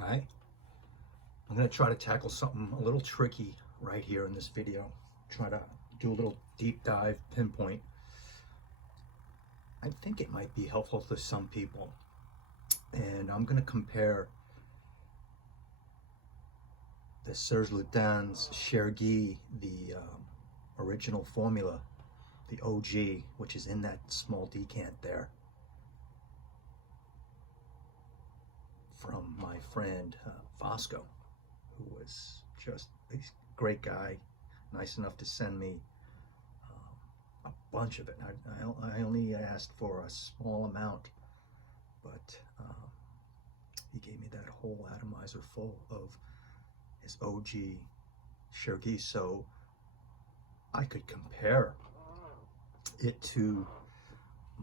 All right, I'm going to try to tackle something a little tricky right here in this video. Try to do a little deep dive, pinpoint. I think it might be helpful to some people. And I'm going to compare the Serge Lutens Chergui, the original formula, the OG, which is in that small decant there, from my friend Fosco, who was just a great guy, nice enough to send me a bunch of it. I only asked for a small amount, but he gave me that whole atomizer full of his OG Chergui, so I could compare it to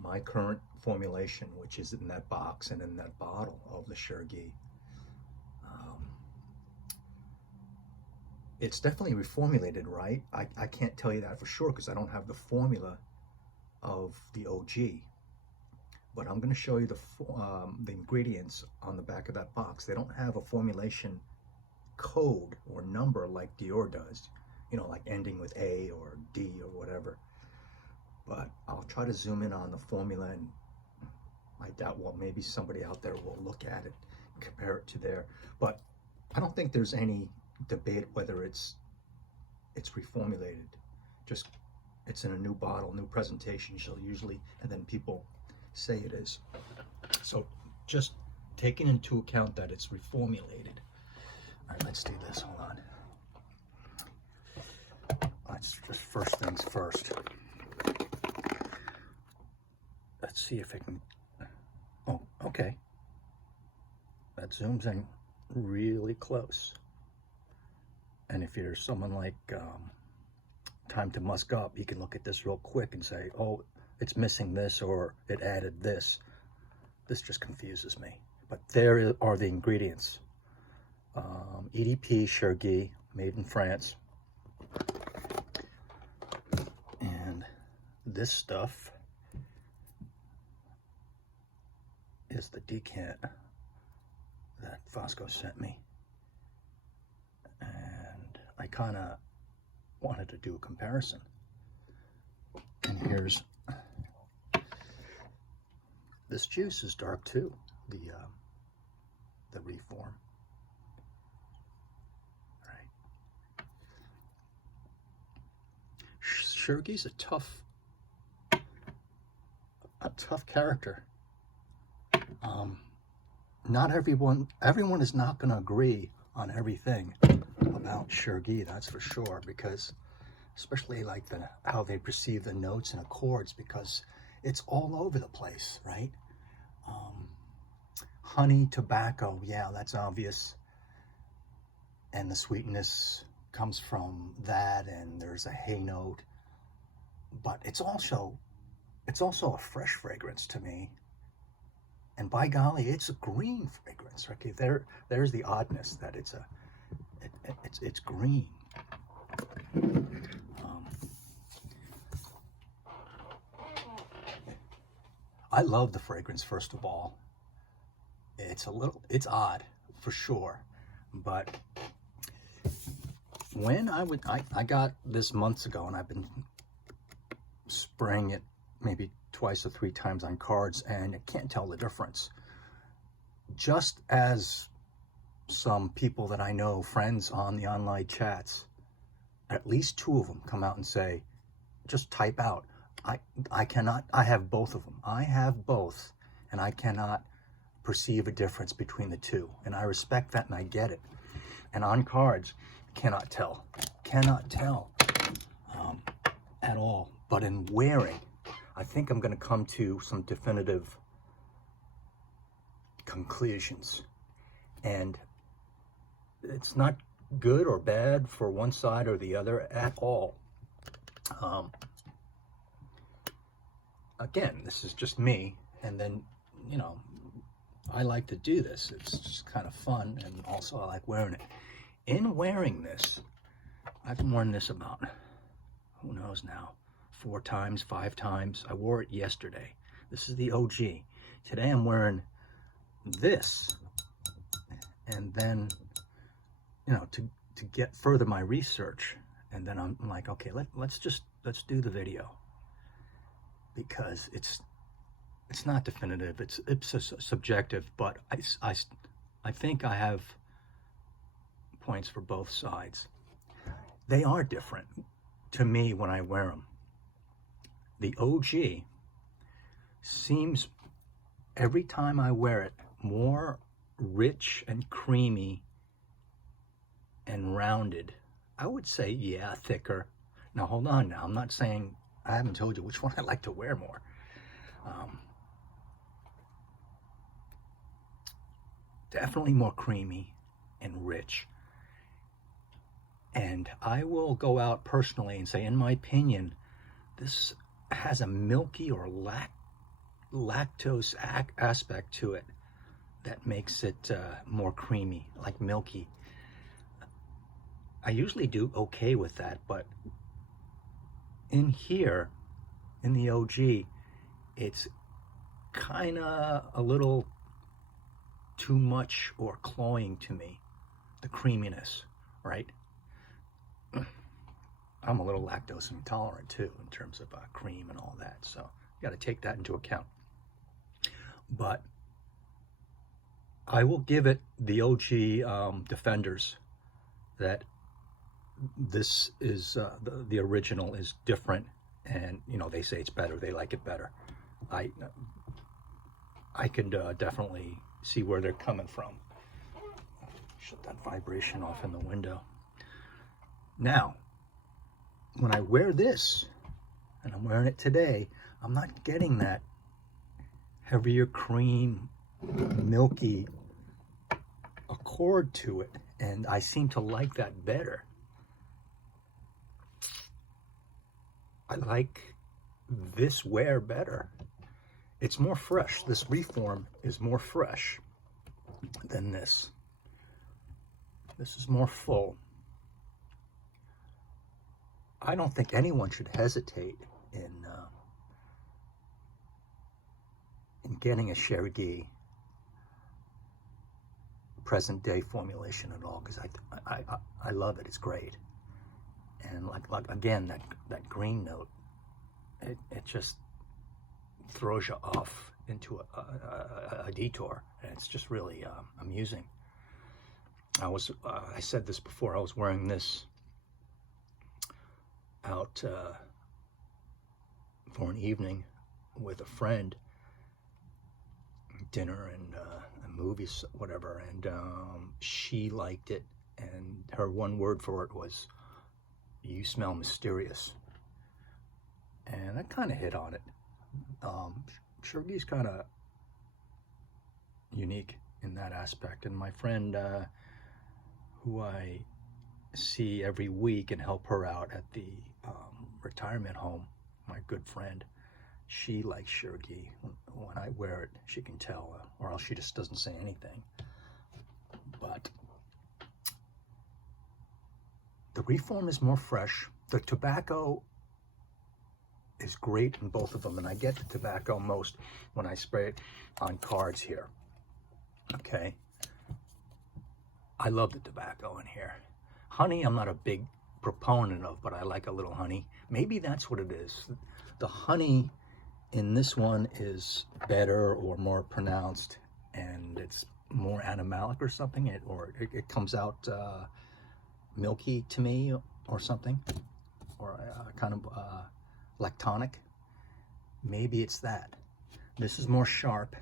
my current formulation, which is in that box and in that bottle of the Chergui. It's definitely reformulated, right? I can't tell you that for sure because I don't have the formula of the OG. But I'm going to show you the ingredients on the back of that box. They don't have a formulation code or number like Dior does, you know, like ending with A or D or whatever. But I'll try to zoom in on the formula, and I doubt, well, maybe somebody out there will look at it, compare it to there. But I don't think there's any debate whether it's reformulated. Just it's in a new bottle, new presentation, so usually, and then people say it is. So just taking into account that it's reformulated. All right, let's do this. Hold on. Let's just first things first. Let's see if I can. Oh, okay. That zooms in really close. And if you're someone like Time to Musk Up, you can look at this real quick and say, oh, it's missing this or it added this. This just confuses me. But there are the ingredients. EDP Chergui, made in France. And this stuff is the decant that Fosco sent me. And I kind of wanted to do a comparison. And here's, this juice is dark too, the Reform. All right. Chergui's a tough character. Not everyone is not going to agree on everything about Chergui, that's for sure, because especially like how they perceive the notes and accords, because it's all over the place, right? Honey, tobacco, yeah, that's obvious, and the sweetness comes from that, and there's a hay note, but it's also a fresh fragrance to me. And by golly, it's a green fragrance. Okay, there's the oddness that it's green. I love the fragrance. First of all, it's odd for sure, but when I got this months ago, and I've been spraying it maybe twice or three times on cards, and I can't tell the difference. Just as some people that I know, friends on the online chats, at least two of them come out and say, just type out, I cannot, I have both of them. I have both, and I cannot perceive a difference between the two. And I respect that, and I get it. And on cards, cannot tell at all. But in wearing, I think I'm going to come to some definitive conclusions. And it's not good or bad for one side or the other at all. Again, this is just me, and then, you know, I like to do this. It's just kind of fun, and also I like wearing it. In wearing this, I've worn this about, who knows now, 4 times, 5 times. I wore it yesterday. This is the OG. Today I'm wearing this, and then, you know, to get further my research, and then I'm like, okay, let's do the video, because it's not definitive, it's subjective, but I think I have points for both sides. They are different to me when I wear them. The OG seems, every time I wear it, more rich and creamy and rounded. I would say, yeah, thicker. Now, hold on now. I'm not saying, I haven't told you which one I like to wear more. Definitely more creamy and rich. And I will go out personally and say, in my opinion, this has a milky or lactose aspect to it that makes it more creamy, like milky. I usually do okay with that, but in here, in the OG, it's kind of a little too much or cloying to me, the creaminess, right? I'm a little lactose intolerant too, in terms of cream and all that, so you got to take that into account. But I will give it the OG defenders that this is the original is different, and you know, they say it's better, they like it better. I can definitely see where they're coming from. Shut that vibration off in the window. Now, when I wear this, and I'm wearing it today, I'm not getting that heavier cream, milky accord to it, and I seem to like that better. I like this wear better. It's more fresh. This Reform is more fresh than this. This is more full. I don't think anyone should hesitate in getting a Chergui present day formulation at all, because I love it. It's great. And like again, that green note, it just throws you off into a detour, and it's just really amusing. I said this before, I was wearing this out for an evening with a friend, dinner and movies, whatever, and she liked it, and her one word for it was, "You smell mysterious," and I kind of hit on it. Chergui's kind of unique in that aspect, and my friend, who I see every week and help her out at the retirement home, my good friend, she likes Chergui. When I wear it, she can tell, or else she just doesn't say anything. But the Reform is more fresh. The tobacco is great in both of them, and I get the tobacco most when I spray it on cards here. Okay, I love the tobacco in here. Honey, I'm not a big proponent of, but I like a little honey. Maybe that's what it is. The honey in this one is better or more pronounced, and it's more animalic or something, it comes out milky to me or something, or kind of lactonic. Maybe it's that. This is more sharp,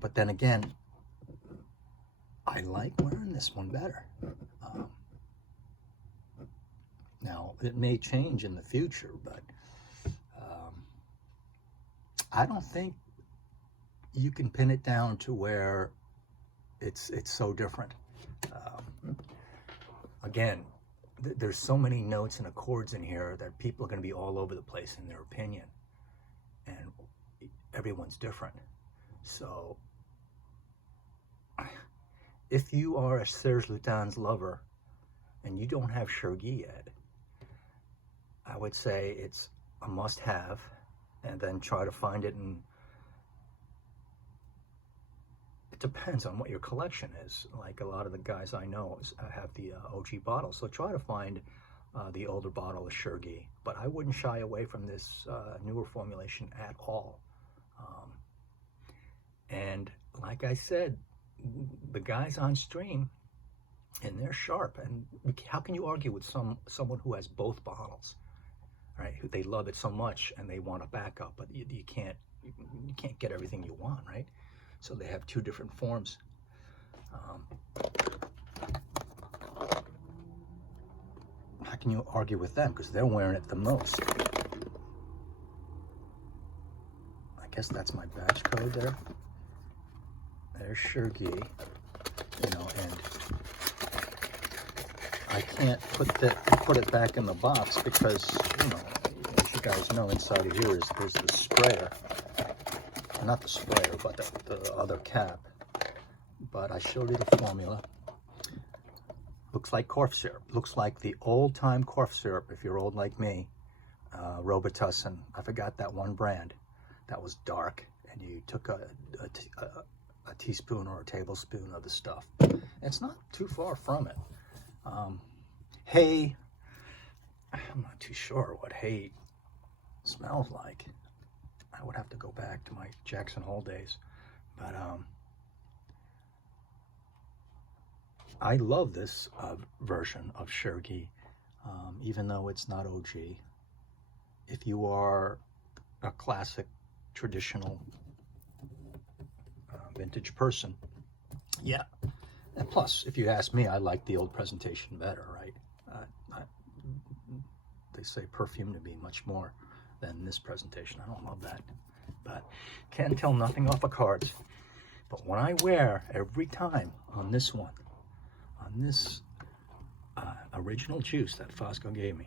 but then again, I like wearing this one better. Now, it may change in the future, but I don't think you can pin it down to where it's so different. Again, there's so many notes and accords in here that people are going to be all over the place in their opinion, and everyone's different. So if you are a Serge Lutens lover and you don't have Chergui yet, I would say it's a must-have, and then try to find it it depends on what your collection is. Like a lot of the guys I know have the OG bottle, so try to find the older bottle of Chergui. But I wouldn't shy away from this newer formulation at all. And like I said, the guys on stream, and they're sharp. And how can you argue with someone who has both bottles, right? They love it so much and they want a backup, but you can't get everything you want, right? So they have two different forms. How can you argue with them? Because they're wearing it the most. I guess that's my batch code there. There's Chergui, you know, and I can't put it back in the box because, you know, as you guys know, inside of here there's the sprayer. Not the sprayer, but the other cap. But I showed you the formula. Looks like cough syrup. Looks like the old-time cough syrup, if you're old like me. Robitussin. I forgot that one brand. That was dark, and you took a teaspoon or a tablespoon of the stuff. It's not too far from it. Hay, I'm not too sure what hay smells like. I would have to go back to my Jackson Hole days. But I love this version of Chergui, even though it's not OG. If you are a classic, traditional vintage person, yeah. And plus, if you ask me, I like the old presentation better, right? They say perfume to me much more than this presentation. I don't love that, but can't tell nothing off of cards. But when I wear every time on this one, on this original juice that Fosco gave me,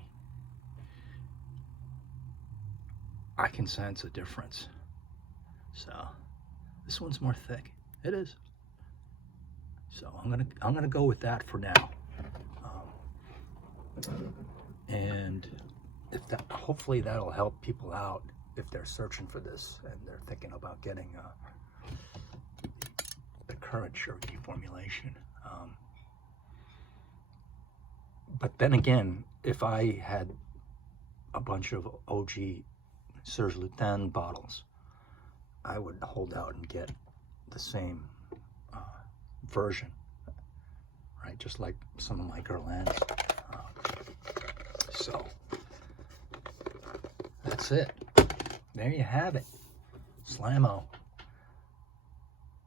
I can sense a difference. So this one's more thick. It is. So I'm gonna go with that for now. And if that, hopefully that'll help people out if they're searching for this and they're thinking about getting the current Chergui formulation. But then again, if I had a bunch of OG Serge Lutens bottles, I would hold out and get the same version, right? Just like some of my Guerlains. So that's it. There you have it. Slammo.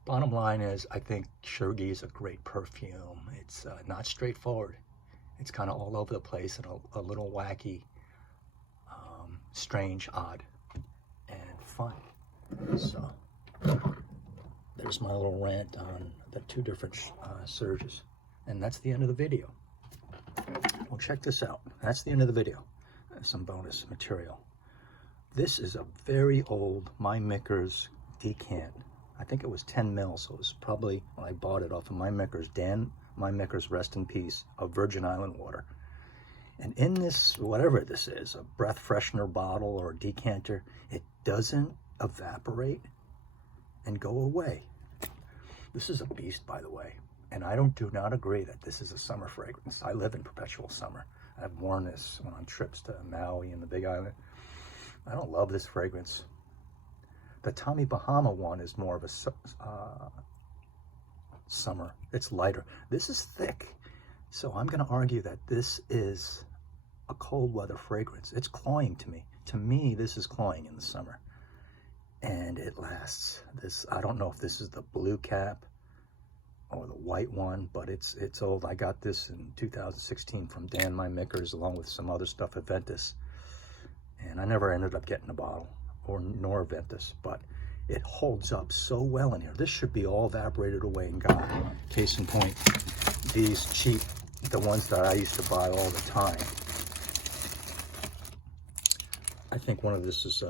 Bottom line is, I think Chergui is a great perfume. It's not straightforward. It's kind of all over the place and a little wacky, strange, odd, and fun. So there's my little rant on the two different Serges. And that's the end of the video. Well, check this out. That's the end of the video. Some bonus material. This is a very old My Mickers decant. I think it was 10 mil, so it was probably, when I bought it off of My Mickers, Dan My Mickers, rest in peace, of Virgin Island water. And in this, whatever this is, a breath freshener bottle or a decanter, it doesn't evaporate and go away. This is a beast, by the way. And I do not agree that this is a summer fragrance. I live in perpetual summer. I've worn this when on trips to Maui and the Big Island. I don't love this fragrance. The Tommy Bahama one is more of a summer. It's lighter. This is thick. So I'm going to argue that this is a cold weather fragrance. It's cloying to me. To me, this is cloying in the summer. And it lasts. This, I don't know if this is the blue cap or the white one, but it's old. I got this in 2016 from Dan My Mickers, along with some other stuff at Ventus. And I never ended up getting a bottle, nor Ventus, but it holds up so well in here. This should be all evaporated away and gone. Case in point, these cheap, the ones that I used to buy all the time. I think one of this is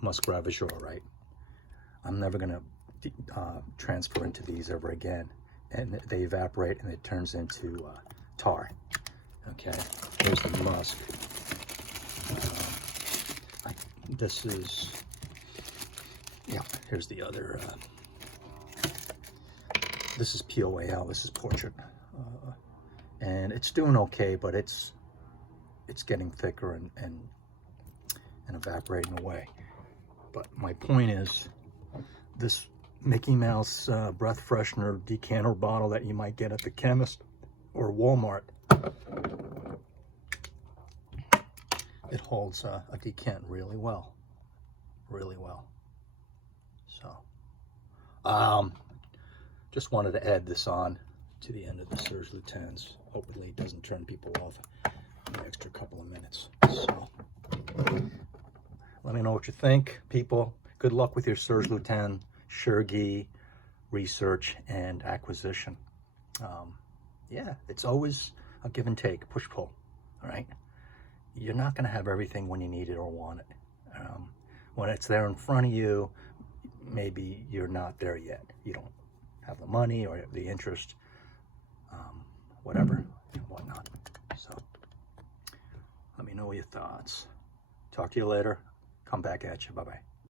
Musk Ravageur, right? I'm never gonna transfer into these ever again. And they evaporate and it turns into tar. Okay, here's the musk. This is, yeah, here's the other This is POAL, this is portrait. And it's doing okay, but it's getting thicker and evaporating away. But my point is, this Mickey Mouse breath freshener decanter bottle that you might get at the chemist or Walmart, it holds a decant really well, really well. So, just wanted to add this on to the end of the Serge Lutens. Hopefully it doesn't turn people off an extra couple of minutes. So, let me know what you think, people. Good luck with your Serge Lutens, Chergui research and acquisition. Yeah, it's always a give and take, push-pull, all right? You're not going to have everything when you need it or want it. When it's there in front of you, maybe you're not there yet. You don't have the money or the interest, whatever, and whatnot. So let me know your thoughts. Talk to you later. Come back at you. Bye-bye.